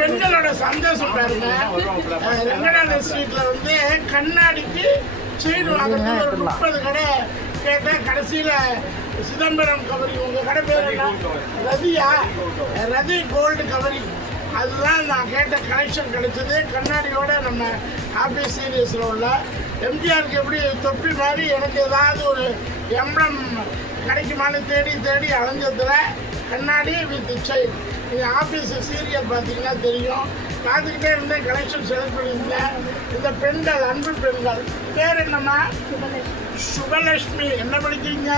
பெண்களோட சந்தோஷம் பாருங்க. ரெங்கநாத ஸ்ட்ரீட்ல வந்து கண்ணாடிக்கு செயின் வாங்குறது ஒரு 30 கடை கேட்டேன். கடைசியில சிதம்பரம் கவரி, உங்க கடை பேர் என்ன? ரதியா? ரதி கோல்டு கவரி. அதுதான் நான் கேட்ட கலெக்ஷன் கிடைச்சது. கண்ணாடியோட நம்ம ஆஃபீஸ் சீரியஸில் உள்ள எம்ஜிஆருக்கு எப்படி தொப்பி மாதிரி எனக்கு ஏதாவது ஒரு எம்பளம் கிடைக்குமான்னு தேடி தேடி அலைஞ்சதுல கண்ணாடி வித் செயின். நீங்கள் ஆஃபீஸ் சீரியல் பார்த்தீங்கன்னா தெரியும். பார்த்துக்கிட்டே இருந்தேன், கலெக்ஷன் செலக்ட் பண்ணியிருந்தேன். இந்த பெண்கள், அன்பு பெண்கள். பேர் என்னம்மா? சுபலட்சுமி. என்ன படிக்கிறீங்க?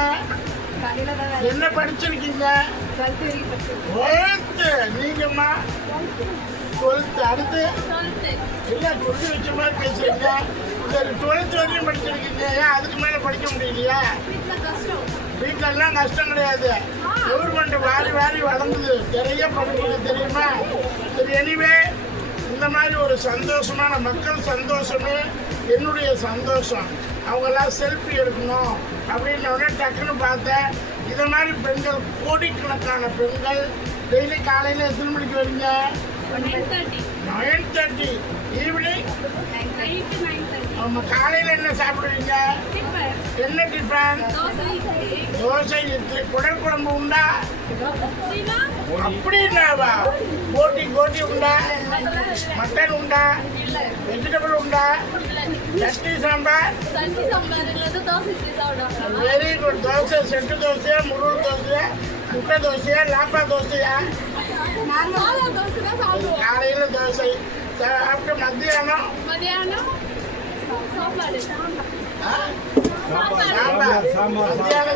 என்ன படிச்சிருக்கீங்க? 12th. நீங்கம்மா? 12th. அடுத்து இல்லை, கொடுத்து வச்ச மாதிரி பேசுறீங்க. சரி, 12th வரையும் படிச்சிருக்கீங்க. ஏன் அதுக்கு மேலே படிக்க முடியலையா? வீட்டிலலாம் கஷ்டம் கிடையாது. கவர்மெண்ட் வாரி வாரி வளர்ந்தது. நிறைய படிப்புங்க தெரியுமா? சரி, எனிவே இந்த மாதிரி ஒரு சந்தோஷமான மக்கள் சந்தோஷமே என்னுடைய சந்தோஷம். அவங்கெல்லாம் செல்ஃபி எடுக்கணும் அப்படின்னோடனே டக்குன்னு பார்த்தேன். இதை மாதிரி பெண்கள், கோடிக்கணக்கான பெண்கள் டெய்லி காலையில் எத்தனை மணிக்கு வரீங்க? 9:30. ஈவினிங் காலையில் என்ன சாப்பிடுவீங்க? என்ன டிஃபன்? தோசை, இட்லி. குடல் குழம்பு உண்டா? அப்படின்னாவா? கோட்டி உண்டா? மட்டன் உண்டா? வெஜிடபிள் உண்டா? Chutney sambar? Very good. Dosa set தோசையா, முருள் தோசையா, முட்டை தோசையா, லாப்பா தோசையா? காலையில் தோசை சாப்பிட்டு மத்தியானம் மத்தியானம்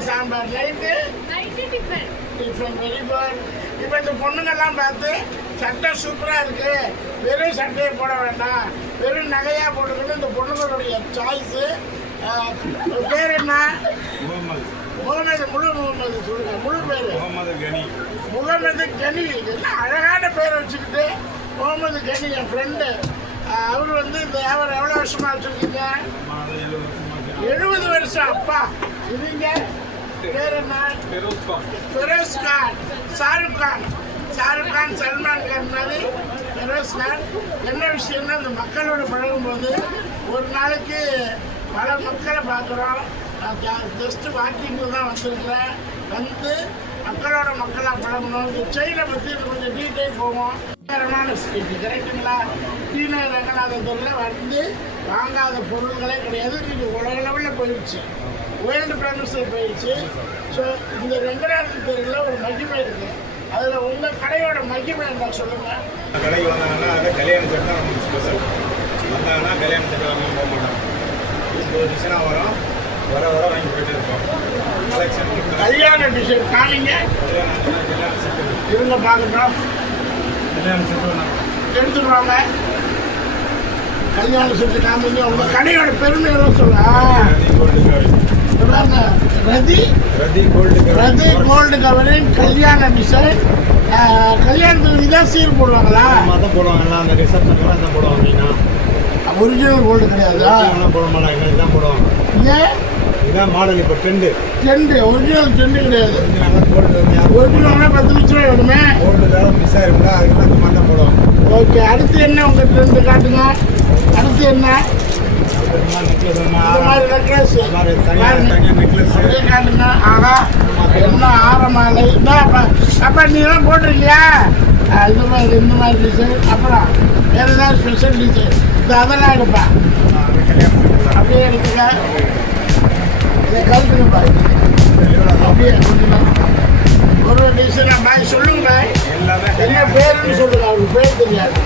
sambar. Night tiffin. Very good. இப்போ இந்த பொண்ணுங்கெல்லாம் பார்த்து சட்டை சூப்பராக இருக்கு, வெறும் சட்டையை போட வேண்டாம், வெறும் நகையாக போட்டுக்கிட்டு இந்த பொண்ணுங்களுடைய சாய்ஸு. பேர் என்ன? முகமது. முகமது சொல்லுங்க. முழு பேர்? முகமது கனி. என்ன அழகான பேரை வச்சுக்கிட்டு முகமது கனி. என் ஃப்ரெண்டு அவர் வந்து இந்த வியாபாரம் எவ்வளோ வருஷமா வச்சுருக்கீங்க? 70 வருஷம். அப்பா. இதுங்க பேர் என்ன? ஃபெரோஸ் கான். ஷாருக் கான், சல்மான் கான் மாதிரி ஃபெரோஸ் கான். என்ன விஷயம்னா, இந்த மக்களோட பழகும்போது ஒரு நாளைக்கு பல மக்களை பார்க்குறோம். ஜஸ்ட்டு வாக்கிங்கில் தான் வந்திருக்கிறேன். வந்து மக்களோட மக்களாக பழகணும். இந்த செயினை பற்றி கொஞ்சம் டீட்டெயில் போவோம். பயங்கரமான ஸ்ட்ரீட் கரெக்டுங்களா? டீனை ரங்கநாதத்தில் வந்து வாங்காத பொருள்களே கிடையாது. இன்னைக்கு உலக லெவலில் போயிடுச்சு, வேர்ல்டு ஃபேமஸில் போயிடுச்சு. ஸோ இந்த ரங்கநாதன் தெருவில் ஒரு மகிமை இருக்குது. அதில் உங்கள் கடையோட மகிமை என்ன சொல்லுங்கள்? கடைக்கு வந்தாங்கன்னா அதை கல்யாண செட் தான் நமக்கு ஸ்பெஷல். வந்தாங்கன்னா கல்யாண செட் வாங்க போக மாட்டோம். இப்போ டிசைனாக வரும், வர வாங்கி போயிட்டு இருக்கோம். கலெக்ஷன் கல்யாண டிசைன் காமிங்க. கல்யாண செட்டு இருங்க பார்க்கணும். கல்யாண செட்டு எடுத்துடுவாங்க. கல்யாண செட்டு காமிங்க. உங்கள் கடையோட பெருமையெல்லாம் சொல்லலாம். ரதி கோல்டு கவரிங் கல்யாண டிசைன். கல்யாணத்துக்கு இதான் சீர் போடுவாங்களா? தான் போடுவாங்களா? அந்த ரிசப்ஷனுக்கு தான் போடுவாங்க. அப்படின்னா ஒரிஜினல் கோல்டு கிடையாதா? போட மாட்டாங்க, இதுதான் போடுவாங்க. ஏன்? இதுதான் மாடல். இப்போ ட்ரெண்டு. ஒரிஜினல் ட்ரெண்டு கிடையாது. கோல்டு ஒரிஜினல்னா 10 லட்சம் ரூபாய் வேணுமே. கோல்டு வேறு மிஸ் ஆகிருந்தா அதுக்கு அந்த மாதிரி தான் போடுவாங்க. ஓகே, அடுத்து என்ன உங்கள் ட்ரெண்டு காட்டுங்க. அடுத்து என்ன? நெக்லஸ் காட்டுங்க. ஆகா, என்ன ஆரமாலை. அப்போ நீங்களாம் போட்டிருக்கியா? இந்த மாதிரி டிசைன். அப்புறம் வேறு ஏதாவது ஸ்பெஷல் டிசைன்? அதெல்லாம் எடுப்பேன். அப்படியே எடுத்துங்க. இதை கழுத்துங்க பாய். அப்படியே ஒரு டிசைனாக பாய் சொல்லுங்க பாய். என்ன பேருன்னு சொல்லுங்க. அவருக்கு பேர் தெரியாது.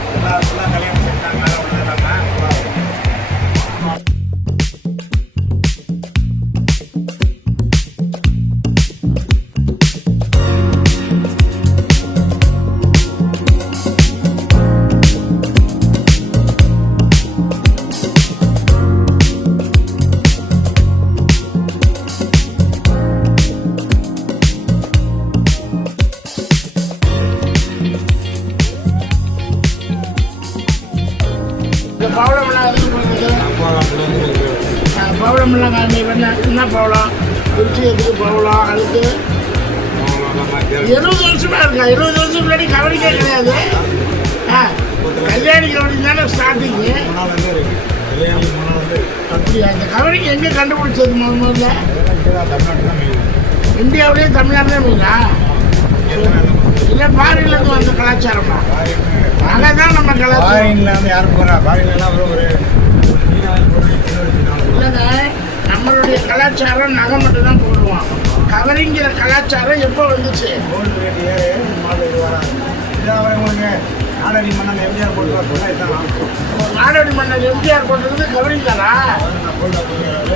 பவளமெல்லாம் காமி. என்ன பவளம்? திருச்சியத்துக்கு பவளம். அடுத்து 70 வருஷமா இருக்கா? 70 வருஷம் முன்னாடி கபடிக்கே கிடையாது. கல்யாணி கபடி தானே ஸ்டார்டிங்கு. அப்படியா? அந்த கபடிக்கு எங்கே கண்டுபிடிச்சது முதல்ல? இந்தியாவிலேயே தமிழ்நாடு தான் மீனா இல்லை ஃபாரின்லேருந்து வந்த கலாச்சாரமா? அதான் நம்ம கலாச்சாரம் இல்லைங்க. நம்மளுடைய கலாச்சாரம் நகை மட்டும் தான் போடுவோம். கவரிங்கிற கலாச்சாரம் எப்போ வந்துச்சு? நாடோடி மன்னன் எம்ஜிஆர் போட்டது கவரிங் தானா?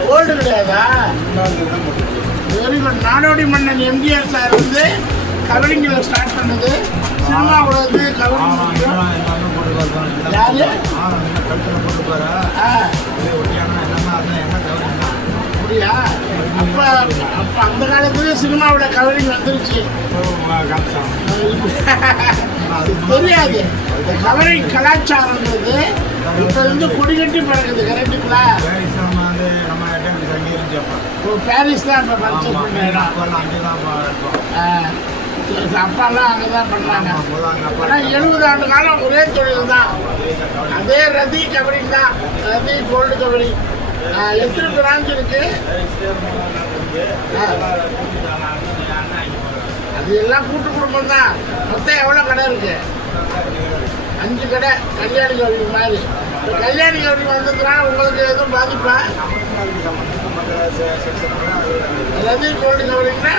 கோல்டு கிடையாதா? Very good. Nadodi Mannan MGR sir வந்து கவரிங்கில் ஸ்டார்ட் பண்ணது. சினிமாவில் வந்து கவரிங் யாரு? அப்படியா? அப்போ அந்த காலத்துல சினிமாவோட கவரிங் வந்துருச்சு. தெரியாது. இந்த கவரிங் கலாச்சாரங்கிறது இப்போ வந்து கொடிகட்டி பறக்குது. கரெக்டுங்களா? பாரிஸ் தான் இப்போ பர்ச்சேஸ் பண்ண இடம். அப்பாலாம் அங்கே தான் பண்ணாங்க. ஆனால் 70 ஆண்டு காலம் ஒரே தொழில் தான். அதே ரதி கவரிங் தான். ரதி கோல்டு கவரிங். எத்தனை பிரான்ச் இருக்கு? அது எல்லாம் கூட்டு குடும்பம் தான். மொத்தம் எவ்வளோ கடை இருக்கு? 5 கடை. கல்யாணி கவரிங் மாதிரி. இப்போ கல்யாணி கவரிங் வந்ததுனால உங்களுக்கு எதுவும் பாதிப்பா? ரதி கோல்டு கவரிங்னா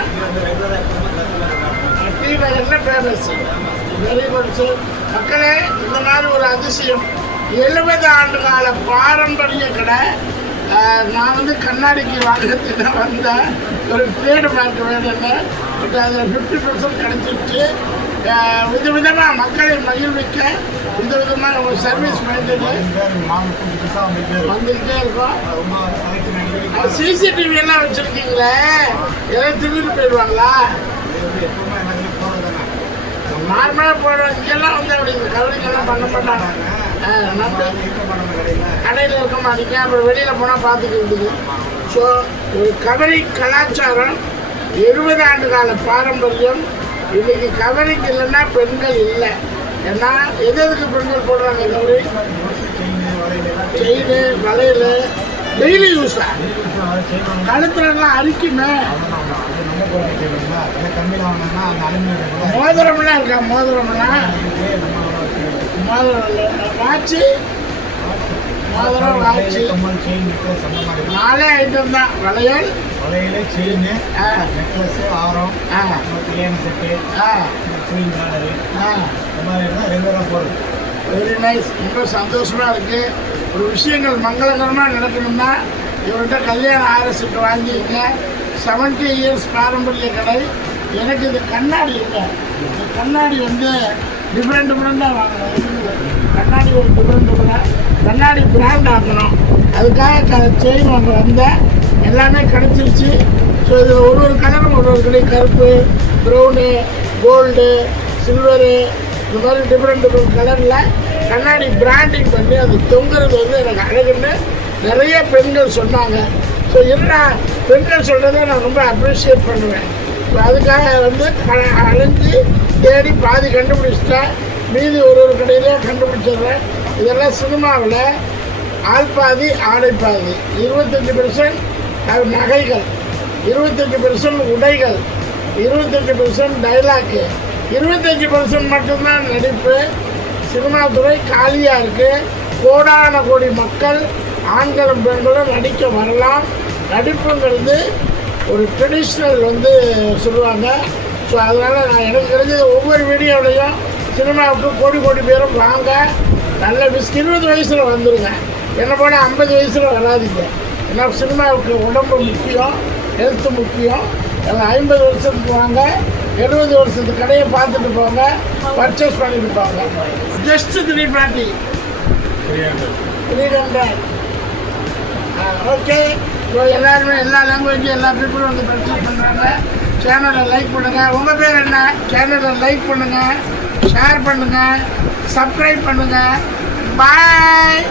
டீ நகரில் ஃபேமஸ். Very good sir. மக்களே, இந்த மாதிரி ஒரு அதிசயம் 70 ஆண்டு கால பாரம்பரிய கடை. நான் வந்து கண்ணாடிக்கு வாங்கறதுக்கு தான் வந்தேன். ஒரு ட்ரேடு மார்க் வேணும்னு. பட் அதில் 50% கிடைச்சிருச்சு. விதவிதமாக மக்களை மகிழ்விக்க விதவிதமாக ஒரு சர்வீஸ் மெயின்டைன் வந்துக்கிட்டே இருக்கோம். சிசிடிவி எல்லாம் வச்சுருக்கீங்களே, எல்லாம் திருட்டு போயிடுவாங்களா? நார்மலாக போடுறோம். இங்கெல்லாம் வந்து அப்படி கவரிங்கெல்லாம் பண்ண மாட்டாங்க. நம்ம கடையில் இருக்க மாட்டீங்க. அப்புறம் வெளியில் போனால் பார்த்துக்கிட்டு. ஸோ ஒரு கவரி கலாச்சாரம் 70 ஆண்டு கால பாரம்பரியம். இன்றைக்கி கவரிங் இல்லைன்னா பெண்கள் இல்லை. ஏன்னா எதுக்கு பெண்கள் போடுறாங்க கவரி? செயின், வளையல் டெய்லி யூஸ் ஆகும். கழுத்துலலாம் அரிக்குமே. மோதிரம்லாம் இருக்கா? மோதிரம்லாம் வாட்சி, மோதிரம், வாட்சி 4 ஐட்டம் தான். வளையல், செயின், நெக்லஸ், ஆரம், செட்டு, வெரி நைஸ். ரொம்ப சந்தோஷமாக இருக்குது. ஒரு விஷயங்கள் மங்களகரமாக நடக்கணும்னா இவர்கிட்ட கல்யாண ஆரசிட்டு வாங்கிங்க. 70 இயர்ஸ் பாரம்பரிய கடை. எனக்கு இது கண்ணாடி இல்லை. இந்த கண்ணாடி வந்து டிஃப்ரெண்ட்டாக வாங்கணும். கண்ணாடி ஒரு டிஃப்ரெண்ட் கண்ணாடி பிராண்ட் ஆக்கணும். அதுக்காக செயின் வாங்க வந்தேன். எல்லாமே கிடச்சிருச்சு. ஸோ இதில் ஒரு கலரும் ஒரு கடை. கருப்பு, ப்ரௌனு, கோல்டு, சில்வரு, இந்த மாதிரி டிஃப்ரெண்ட் கலரில் கண்ணாடி பிராண்டிங் பண்ணி அது தொங்குறது வந்து எனக்கு அழகுன்னு நிறைய பெண்கள் சொன்னாங்க. ஸோ என்ன பெண்கள் சொல்கிறத நான் ரொம்ப அப்ரிஷியேட் பண்ணுவேன். ஸோ அதுக்காக வந்து அலைஞ்சு தேடி பாதி கண்டுபிடிச்சிட்டேன். மீதி ஒரு கடையிலே கண்டுபிடிச்சிடுறேன். இதெல்லாம் சினிமாவில் ஆள் பாதி ஆடை பாதி. 25% நகைகள், 25% உடைகள், 25% டைலாக்கு, 25% மட்டும்தான் நடிப்பு. சினிமா துறை காலியாக இருக்குது. கோடான கோடி மக்கள் ஆண்களும் பெண்களும் நடிக்க வரலாம். நடிப்புங்கிறது ஒரு ட்ரெடிஷ்னல் வந்து சொல்லுவாங்க. ஸோ அதனால் நான் எனக்கு தெரிஞ்சது ஒவ்வொரு வீடியோலையும் சினிமாவுக்கு கோடி பேரும் வாங்க. நல்ல 20 வயசில் வந்துடுங்க. என்ன போல 50 வயசில் வராதிங்க. ஏன்னா சினிமாவுக்கு உடம்பு முக்கியம், ஹெல்த்து முக்கியம். 50 வருஷத்துக்கு வாங்க. 70 வருஷத்துக்கு கடையை பார்த்துட்டு போங்க. பர்ச்சேஸ் பண்ணிட்டு போங்க. ஜஸ்ட் 340, 300. ஓகே. ஸோ எல்லாருமே எல்லா லாங்குவேஜும் எல்லா பீப்புளும் வந்து பர்ச்சேஸ் பண்ணுறாங்க. சேனலை லைக் பண்ணுங்கள். உங்கள் பேர் என்ன? சேனலை லைக் பண்ணுங்கள், ஷேர் பண்ணுங்கள், சப்ஸ்கிரைப் பண்ணுங்கள். பாய்.